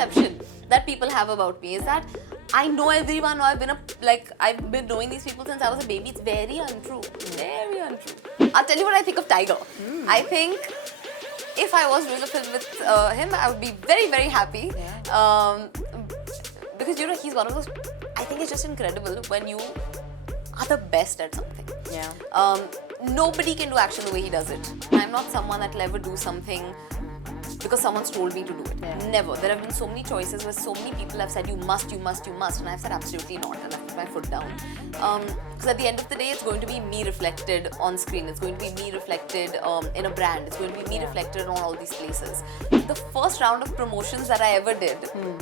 misconception that people have about me is that I know everyone, or I've been knowing these people since I was a baby. It's very untrue. Very untrue. I'll tell you what I think of Tiger. I think if I was doing a film with him, I would be very, very happy. Yeah. Because he's one of those. I think it's just incredible when you are the best at something. Yeah. Nobody can do action the way he does it. I'm not someone that will ever do something because someone's told me to do it. Yeah. Never. There have been so many choices where so many people have said you must, and I've said absolutely not, and I've put my foot down. Because at the end of the day, it's going to be me reflected on screen. It's going to be me reflected in a brand. It's going to be me reflected on all these places. The first round of promotions that I ever did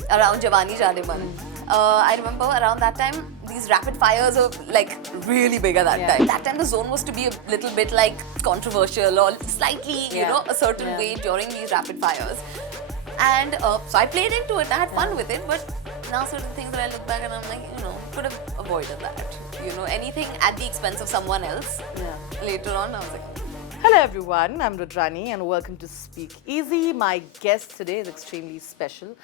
around Jawaani Jaaneman, I remember around that time, these rapid fires were like really big at that time. That time the zone was to be a little bit like controversial or slightly, a certain way during these rapid fires. And so I played into it, I had fun with it, but now certain things that I look back and I'm like, could have avoided that. Anything at the expense of someone else. Later on, I was like, Hello everyone, I'm Rudrani and welcome to Speak Easy. My guest today is extremely special.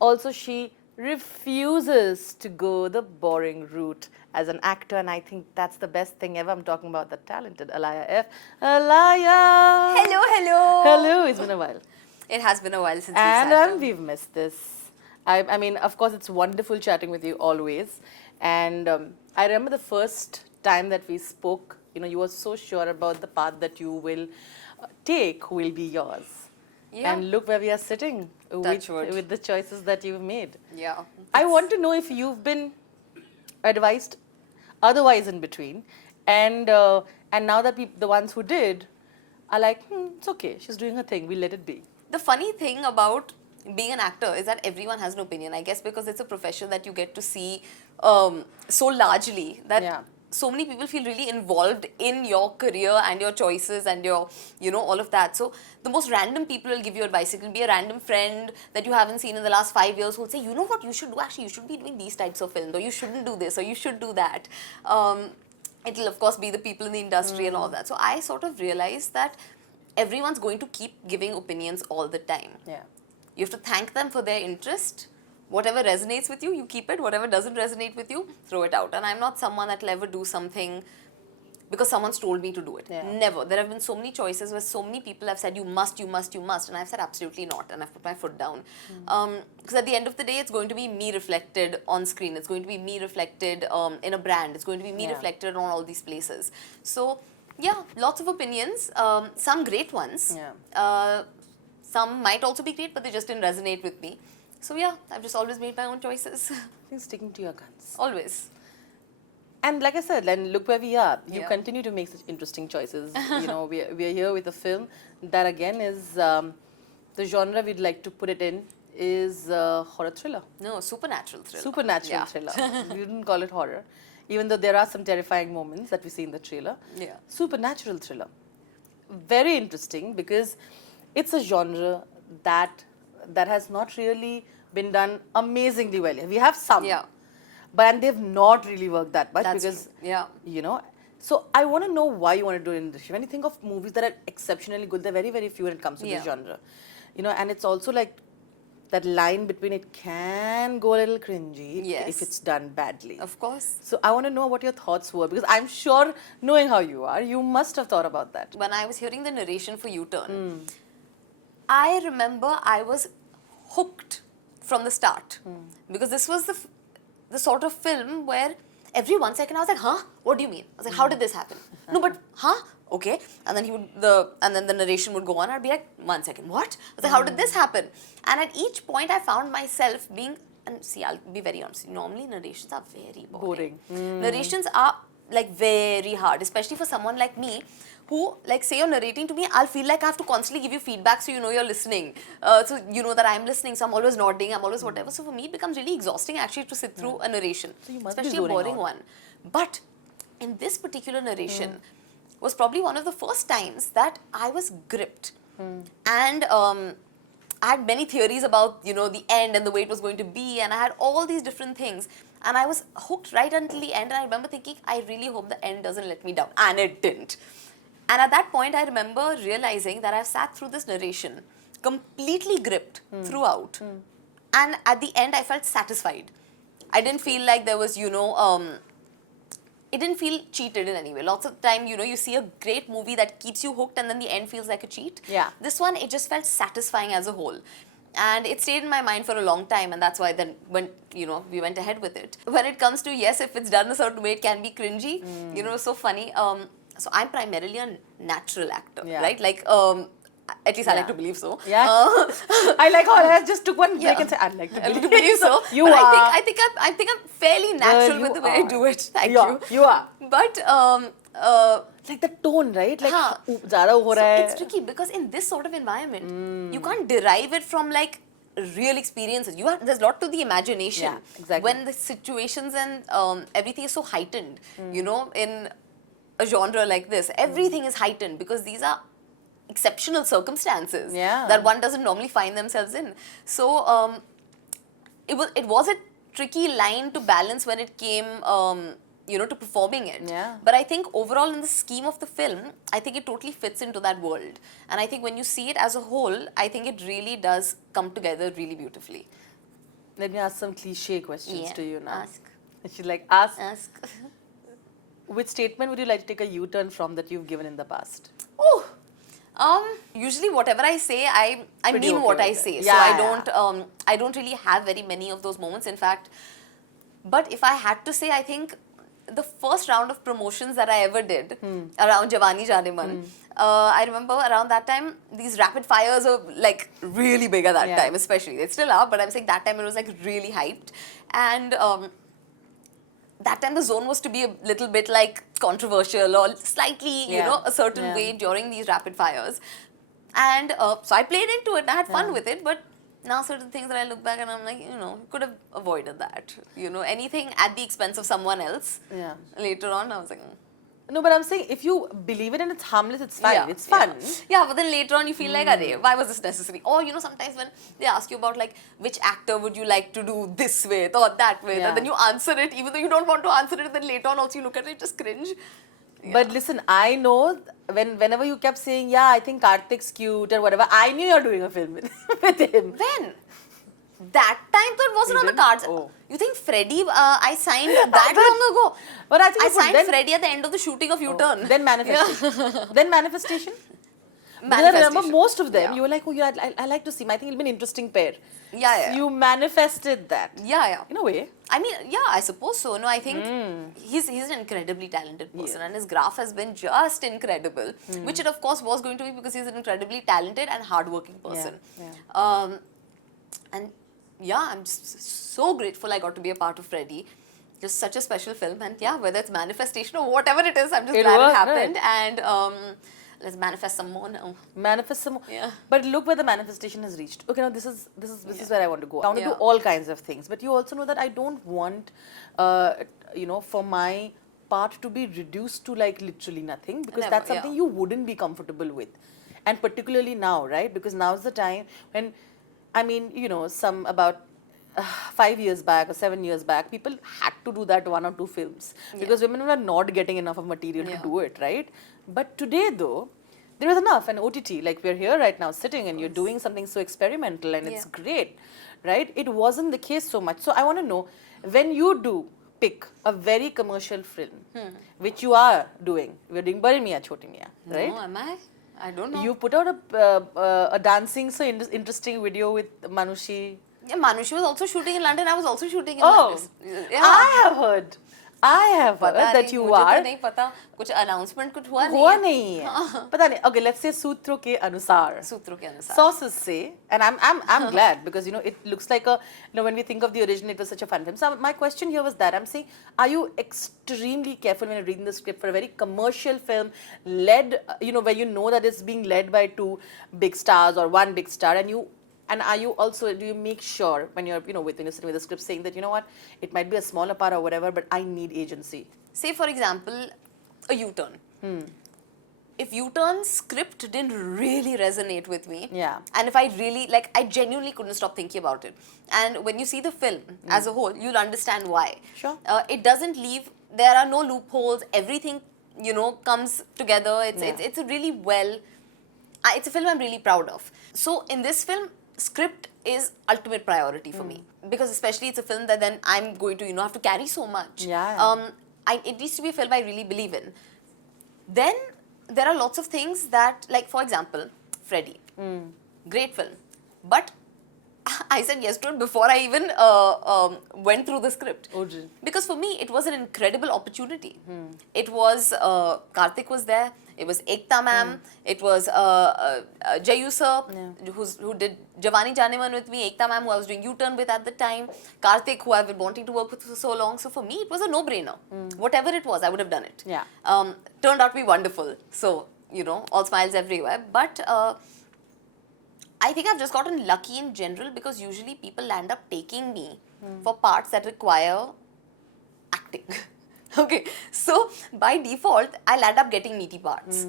Also, she refuses to go the boring route as an actor, and I think that's the best thing ever. I'm talking about the talented Alaya F. Alaya! hello! Hello, it's been a while. It has been a while since we sat down. And we've missed this. I mean, of course, it's wonderful chatting with you always. And I remember the first time that we spoke, you were so sure about the path that you will take will be yours. Yeah. And look where we are sitting with the choices that you've made. Yeah. I want to know if you've been advised otherwise in between. And now that the ones who did are like, it's okay, she's doing her thing, we'll let it be. The funny thing about being an actor is that everyone has an opinion. I guess because it's a profession that you get to see so largely that so many people feel really involved in your career and your choices and your, all of that. So the most random people will give you advice. It will be a random friend that you haven't seen in the last 5 years who will say, you know what you should do? Actually, you should be doing these types of films, or you shouldn't do this, or you should do that. It'll, of course, be the people in the industry and all that. So I sort of realized that everyone's going to keep giving opinions all the time. Yeah. You have to thank them for their interest. Whatever resonates with you, you keep it. Whatever doesn't resonate with you, throw it out. And I'm not someone that will ever do something because someone's told me to do it. Yeah. Never. There have been so many choices where so many people have said you must, and I've said absolutely not, and I've put my foot down. Because at the end of the day, it's going to be me reflected on screen. It's going to be me reflected in a brand. It's going to be me reflected on all these places. So yeah, lots of opinions. Some great ones. Yeah. Some might also be great, but they just didn't resonate with me. So yeah, I've just always made my own choices. You're sticking to your guns. Always. And like I said, and look where we are. You continue to make such interesting choices. We are here with a film that again is, the genre we'd like to put it in is horror thriller. No, supernatural thriller. Supernatural thriller. We didn't call it horror, even though there are some terrifying moments that we see in the trailer. Yeah. Supernatural thriller. Very interesting because it's a genre that has not really been done amazingly well. We have some, and they've not really worked that much. That's because, true. So I want to know why you want to do it in this. When you think of movies that are exceptionally good, they're very, very few when it comes to this genre. And it's also like that line between it can go a little cringy if it's done badly. Of course. So I want to know what your thoughts were, because I'm sure, knowing how you are, you must have thought about that. When I was hearing the narration for U-Turn, I remember I was hooked from the start. Because this was the sort of film where every 1 second I was like, huh? What do you mean? I was like, how did this happen? No, but, huh? Okay. And then then the narration would go on. I'd be like, 1 second, what? I was like, how did this happen? And at each point I found myself being, and see, I'll be very honest, normally narrations are very boring. Narrations are like very hard, especially for someone like me who, like, say you're narrating to me, I'll feel like I have to constantly give you feedback so you know you're listening. So you know that I'm listening, so I'm always nodding, I'm always whatever. So for me, it becomes really exhausting actually to sit through a narration, so you must especially be a boring one. But in this particular narration was probably one of the first times that I was gripped. And I had many theories about, the end and the way it was going to be, and I had all these different things. And I was hooked right until the end, and I remember thinking, I really hope the end doesn't let me down. And it didn't. And at that point, I remember realizing that I've sat through this narration, completely gripped throughout. and at the end I felt satisfied. I didn't feel like there was, it didn't feel cheated in any way. Lots of time, you see a great movie that keeps you hooked and then the end feels like a cheat. Yeah. This one, it just felt satisfying as a whole. And it stayed in my mind for a long time, and that's why then when, we went ahead with it. When it comes to, yes, if it's done a certain way, it can be cringy. So funny. So I'm primarily a natural actor, right? Like, at least I like to believe so. Yeah. I like how I just took one break and said, I'd like to believe so. You but are. I think I'm fairly natural with the way I do it. Thank you. You are. But it's like the tone, right? Like, ज़्यादा हो रहा so है. it's tricky because in this sort of environment, you can't derive it from like real experiences. There's a lot to the imagination. Yeah, exactly. When the situations and everything is so heightened, in a genre like this, everything is heightened because these are exceptional circumstances that one doesn't normally find themselves in. So it was a tricky line to balance when it came to performing it. Yeah. But I think overall in the scheme of the film, I think it totally fits into that world. And I think when you see it as a whole, I think it really does come together really beautifully. Let me ask some cliche questions to you now. Ask. She's like, ask. Which statement would you like to take a U-turn from that you've given in the past? Oh. Usually whatever I say, I mean okay what I say. Yeah, so I don't really have very many of those moments. In fact, but if I had to say, I think the first round of promotions that I ever did around Jawaani Jaaneman, I remember around that time, these rapid fires were like really big at that time, especially. They still are, but I'm saying that time it was like really hyped. And that time the zone was to be a little bit like controversial or slightly, a certain way during these rapid fires. And so I played into it and I had fun with it, but now certain things that I look back and I'm like, could have avoided that. Anything at the expense of someone else. Later on, I was like, No, but I'm saying if you believe it and it's harmless, it's fine. It's fun. Yeah, but then later on you feel like, why was this necessary? Or, sometimes when they ask you about like, which actor would you like to do this with or that with? And then you answer it, even though you don't want to answer it, then later on also you look at it, just cringe. But listen, I know whenever you kept saying, I think Kartik's cute or whatever, I knew you're doing a film with him. When? That time that wasn't on the cards. Oh. You think Freddy, I signed that long ago? But I think I signed Freddy at the end of the shooting of U-Turn. Then manifestation. Then manifestation? Manifestation. I remember most of them, you were like, I like to see him. I think it'll be an interesting pair. Yeah. So you manifested that. Yeah. In a way. I mean, I suppose so. No, I think he's an incredibly talented person and his graph has been just incredible, which it of course was going to be because he's an incredibly talented and hardworking person. And I'm just so grateful I got to be a part of Freddy. Just such a special film, and whether it's manifestation or whatever it is, I'm just glad it happened. Right. And let's manifest some more now. Manifest some more. Yeah. But look where the manifestation has reached. Okay, now this is where I want to go. I want to do all kinds of things, but you also know that I don't want, for my part to be reduced to like literally nothing, because that's something you wouldn't be comfortable with, and particularly now, right? Because now's the time when, I mean, some about 5 years back or 7 years back, people had to do that 1 or 2 films because women were not getting enough of material to do it, right? But today, though, there is enough. And OTT, like we're here right now sitting and you're doing something so experimental and it's great, right? It wasn't the case so much. So I want to know, when you do pick a very commercial film, which you are doing, we're doing Bari Miyan Choti Miyan, right? No, am I? I don't know. You put out a dancing, so interesting video with Manushi. Yeah, Manushi was also shooting in London. I was also shooting in London. Yeah. I have heard that you are. मुझे तो नहीं पता कुछ announcement कुछ हुआ नहीं है पता नहीं. Okay, let's say सूत्रों के अनुसार sources say, and I'm glad because it looks like when we think of the original, it was such a fun film. So my question here was that I'm saying, are you extremely careful when you're reading the script for a very commercial film led, where that it's being led by 2 big stars or 1 big star, and are you also, do you make sure when you're, when you're sitting with the script saying that, it might be a smaller part or whatever, but I need agency? Say, for example, a U-Turn. If U-Turn's script didn't really resonate with me, and if I really, I genuinely couldn't stop thinking about it. And when you see the film as a whole, you'll understand why. Sure. It doesn't leave, there are no loopholes, everything, comes together. It's a really it's a film I'm really proud of. So in this film, script is ultimate priority for me, because especially it's a film that then I'm going to have to carry so much. Yeah. It needs to be a film I really believe in. Then there are lots of things that, like for example, Freddy, great film, but I said yes to it before I even went through the script. Oh, did- Because for me, it was an incredible opportunity. It was, Kartik was there, it was Ekta ma'am, it was Jayu sir, who did Jawaani Jaaneman with me, Ekta ma'am, who I was doing U-turn with at the time, Kartik, who I've been wanting to work with for so long. So for me, it was a no-brainer. Whatever it was, I would have done it. Yeah. Turned out to be wonderful. So, all smiles everywhere. But I think I've just gotten lucky in general, because usually people land up taking me for parts that require acting. Okay, so by default, I'll end up getting meaty parts.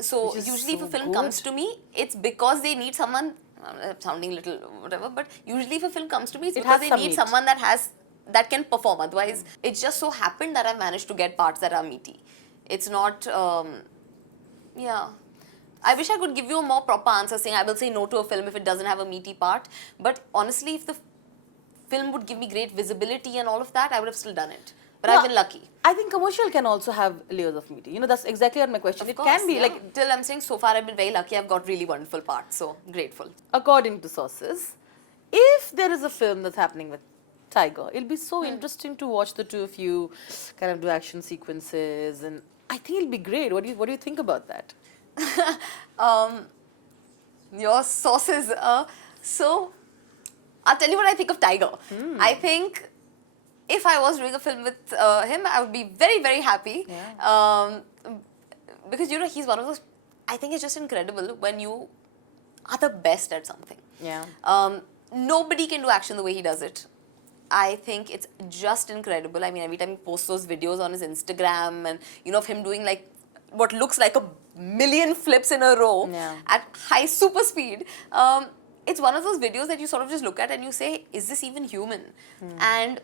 So Which is usually if so a film good. comes to me, it's because they need someone, sounding little whatever, but usually if a film comes to me, it's It because has they some need meat. someone that can perform. Otherwise, it just so happened that I managed to get parts that are meaty. It's not, yeah. I wish I could give you a more proper answer saying I will say no to a film if it doesn't have a meaty part. But honestly, if the film would give me great visibility and all of that, I would have still done it. But I've been lucky. I think commercial can also have layers of meaty. That's exactly what my question. It can be like, till I'm saying so far I've been very lucky. I've got really wonderful parts. So grateful. according to sources, if there is a film that's happening with Tiger, it'll be so interesting to watch the two of you kind of do action sequences, and I think it'll be great. What do you think about that? Your sources. So I'll tell you what I think of Tiger. I think if I was doing a film with him, I would be very, very happy. Yeah. Because he's one of those. I think it's just incredible when you are the best at something. Yeah. Nobody can do action the way he does it. I think it's just incredible. I mean, every time he posts those videos on his Instagram and, of him doing like what looks like a million flips in a row at high super speed. It's one of those videos that you sort of just look at and you say, is this even human? And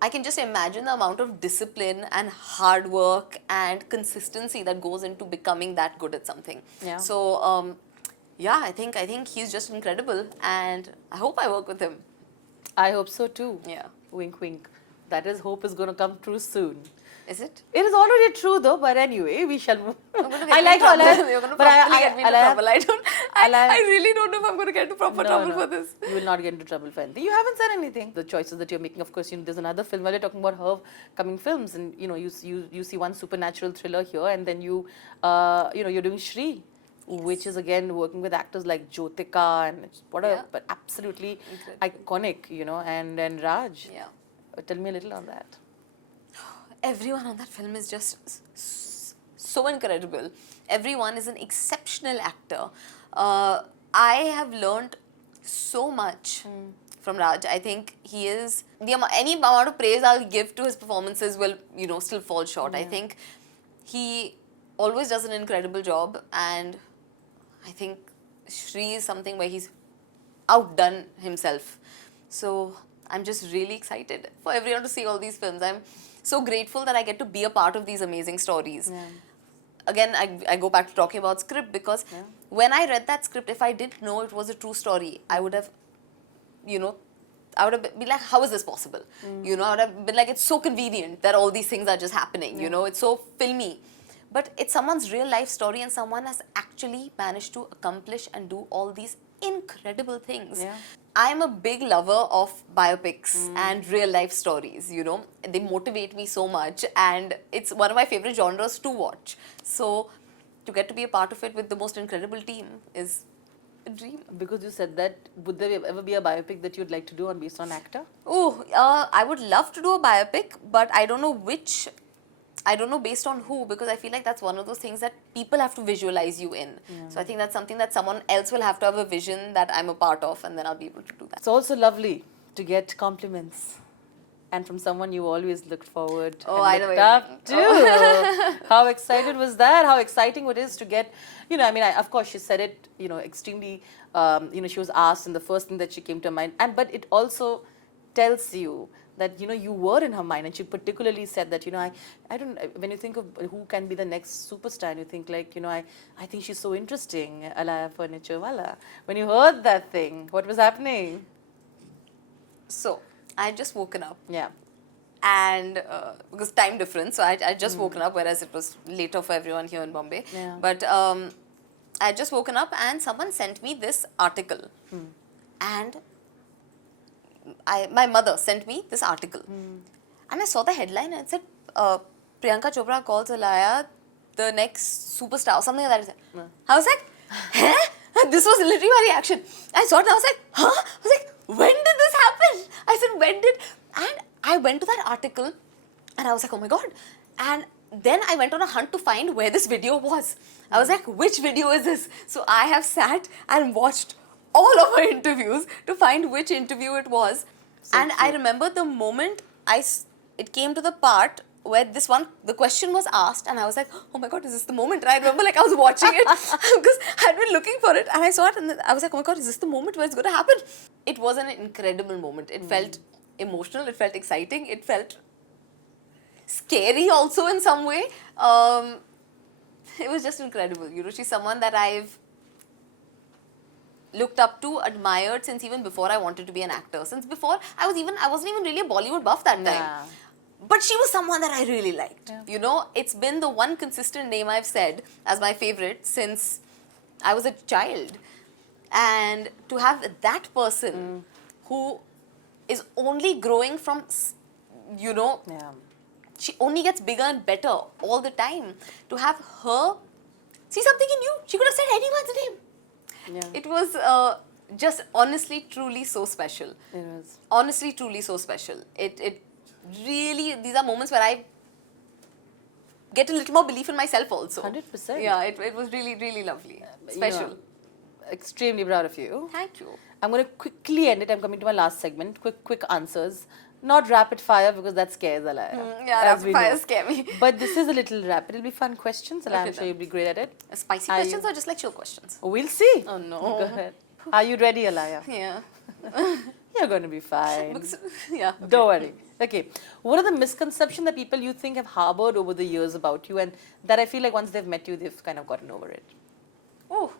I can just imagine the amount of discipline and hard work and consistency that goes into becoming that good at something. Yeah. So, yeah, I think he's just incredible, and I hope I work with him. I hope so too. Yeah. Wink, wink. That is, hope is going to come true soon. Is it? It is already true though, but anyway, we shall move. I'm going to I like trouble. Alaya. You're going to but properly get me into trouble. I really don't know if I'm going to get into proper trouble No. for this. You will not get into trouble for anything. You haven't said anything. The choices that you're making, of course, there's another film while you're talking about her coming films, and you see one supernatural thriller here, and then you're doing Shri, which is again working with actors like Jyothika and but absolutely iconic, and Raj. Yeah. Tell me a little on that. Everyone on that film is just so incredible. Everyone is an exceptional actor. I have learned so much from Raj. I think he is any amount of praise I'll give to his performances will still fall short. I think he always does an incredible job, and I think Shri is something where he's outdone himself. So I'm just really excited for everyone to see all these films. I'm so grateful that I get to be a part of these amazing stories. Yeah. Again, I go back to talking about script, because when I read that script, if I didn't know it was a true story, I would have, I would have been like, how is this possible? I would have been like, it's so convenient that all these things are just happening, it's so filmy. But it's someone's real life story, and someone has actually managed to accomplish and do all these incredible things. Yeah. I'm a big lover of biopics and real life stories, They motivate me so much, and it's one of my favorite genres to watch. So to get to be a part of it with the most incredible team is a dream. Because you said that, would there ever be a biopic that you'd like to do based on actor? Oh, I would love to do a biopic, but I don't know which. I don't know based on who, because I feel like that's one of those things that people have to visualize you in. So I think that's something that someone else will have to have a vision that I'm a part of, and then I'll be able to do that. It's also lovely to get compliments, and from someone you always looked forward I and know looked what up to. How excited was that? How exciting it is to get, of course she said it, extremely, she was asked, and the first thing that she came to mind, but it also tells you that, you know, you were in her mind, and she particularly said that, you know, I don't, when you think of who can be the next superstar, and you think like, you know, I think she's so interesting, Alaya Furniture Wala. When you heard that thing, what was happening? So, I had just woken up. Yeah. And because time difference, so I just woken up, whereas it was later for everyone here in Bombay. Yeah. But I had just woken up and someone sent me this article. And my mother sent me this article. And I saw the headline and it said, Priyanka Chopra calls Alaya the next superstar or something like that. I was like, huh? This was literally my reaction. I saw it and I was like, huh? I was like, when did this happen? I said, when did? And I went to that article and I was like, oh my God. And then I went on a hunt to find where this video was. I was like, which video is this? So I have sat and watched all of her interviews to find which interview it was. So and cute. I remember the moment it came to the part where the question was asked, and I was like, oh my God, is this the moment? And I remember like I was watching it because I'd been looking for it and I saw it and I was like, oh my God, is this the moment where it's going to happen? It was an incredible moment. It felt emotional, it felt exciting, it felt scary also in some way. It was just incredible. You know, she's someone that I've looked up to, admired since even before I wanted to be an actor. Since before I wasn't even really a Bollywood buff that time. Nah. But she was someone that I really liked. Yeah. You know, it's been the one consistent name I've said as my favorite since I was a child. And to have that person who is only growing from, you know, Yeah. she only gets bigger and better all the time. To have her see something in you, she could have said anyone's name. Yeah. It was just honestly, truly so special. It was. Honestly, truly so special. It really, these are moments where I get a little more belief in myself also. 100%. Yeah, it was really, really lovely. Special. You know, extremely proud of you. Thank you. I'm going to quickly end it. I'm coming to my last segment. Quick answers. Not rapid fire because that scares Alaya. Yeah, as rapid we fire know. scare me. But this is a little rapid. It'll be fun questions. Alaya, Okay, I'm sure then. you'll be great at it. Spicy Are questions you- or just like chill questions? We'll see. Oh no. Go ahead. Are you ready, Alaya? Yeah. You're going to be fine. Because- yeah. okay. Don't worry. Okay. What are the misconceptions that people you think have harbored over the years about you, and that I feel like once they've met you, they've kind of gotten over it? Oh,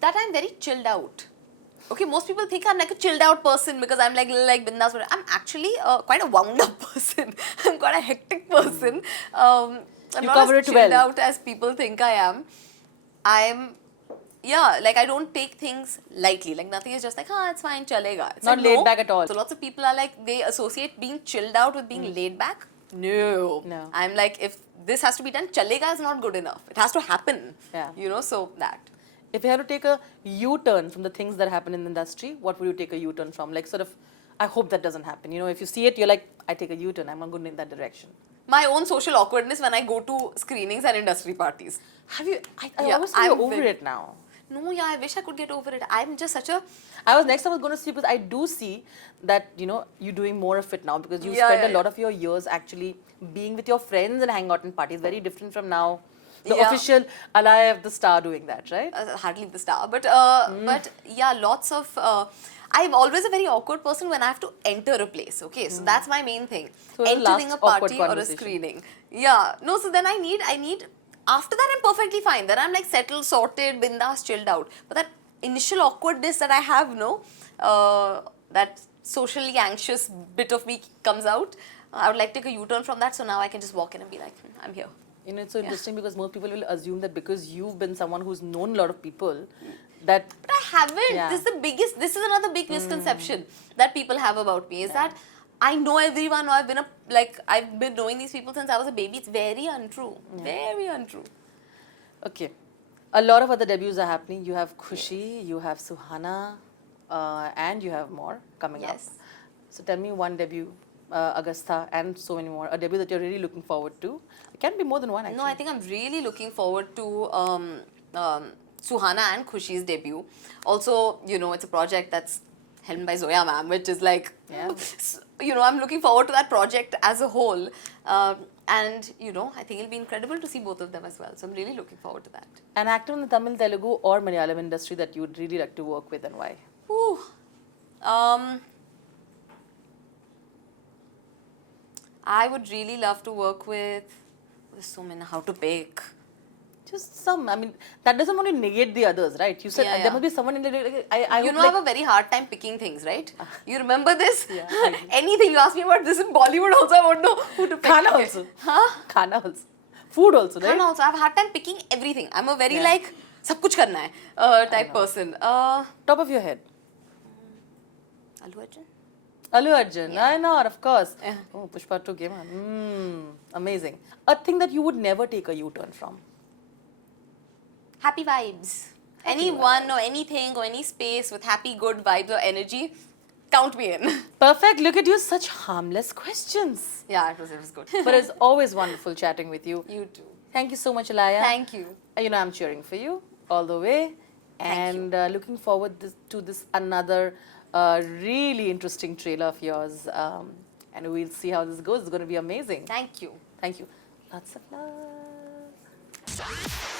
that I'm very chilled out. Okay, most people think I'm like a chilled out person because I'm like bindas. But I'm actually quite a wound up person. I'm quite a hectic person. I'm You not cover as it chilled well. out as people think I am. Yeah, like I don't take things lightly. Like nothing is just like, it's fine, chalega. It's Not like, laid no. back at all. So lots of people are like, they associate being chilled out with being laid back. No. No. I'm like, if this has to be done, chalega is not good enough. It has to happen. Yeah. You know, so that. If you had to take a U-turn from the things that happen in the industry, what would you take a U-turn from? Like sort of, I hope that doesn't happen. You know, if you see it, you're like, I take a U-turn. I'm not going in that direction. My own social awkwardness when I go to screenings and industry parties. Have you? I Yeah, always think you're I'm over very- it now. No, yeah, I wish I could get over it. I'm just such a... I was going to see because I do see that, you know, you're doing more of it now because you Yeah, spend yeah, a lot of your years actually being with your friends and hang out in parties. Very different from now. The Yeah. official Alaya F the star doing that, right? hardly the star. But yeah, lots of... I'm always a very awkward person when I have to enter a place, okay? So that's my main thing. So the Entering last a awkward party or a conversation. screening. Yeah. No, so then I need... After that, I'm perfectly fine. Then I'm like settled, sorted, bindas, chilled out. But that initial awkwardness that I have, that socially anxious bit of me comes out. I would like to take a U-turn from that. So now I can just walk in and be like, I'm here. You know, it's so interesting because most people will assume that because you've been someone who's known a lot of people, that But I haven't. Yeah. This is another big misconception that people have about me is that I know everyone or I've been knowing these people since I was a baby. It's very untrue. Very untrue. okay, a lot of other debuts are happening. You have Khushi, you have Suhana, and you have more coming up. Yes. So tell me one debut, Agastha, and so many more. A debut that you're really looking forward to. It can be more than one, actually. No, I think I'm really looking forward to Suhana and Khushi's debut. Also, you know, it's a project that's helmed by Zoya ma'am, which is like, Yeah. you know, I'm looking forward to that project as a whole. And, you know, I think it'll be incredible to see both of them as well. So I'm really looking forward to that. An actor in the Tamil, Telugu, or Malayalam industry that you would really like to work with, and why? Ooh. I would really love to work with. There's so many. How to pick? Just some. I mean, that doesn't want to negate the others, right? You said Yeah, there yeah. must be someone in the. I You would know, I like. have a very hard time picking things, right? You remember this? Yeah, I do. Anything you ask me about this in Bollywood, also I won't know who to pick. Khana Okay. also. Huh? Khana also. Food also, right? Khana also. I have a hard time picking everything. I'm a very Yeah. like सब कुछ करना है type person. Top of your head. Allu Arjun. Allu Arjun. Yeah. I know, of course. Yeah. Oh, Pushpa 2 came on. Amazing. A thing that you would never take a U-turn from. Happy vibes. Anyone or anything or any space with happy, good vibes or energy, count me in. Perfect. Look at you. Such harmless questions. Yeah, it was good. But it's always wonderful chatting with you. You too. Thank you so much, Alaya. Thank you. You know, I'm cheering for you all the way. Thank And looking forward to this another really interesting trailer of yours. And we'll see how this goes. It's going to be amazing. Thank you. Thank you. Lots of love.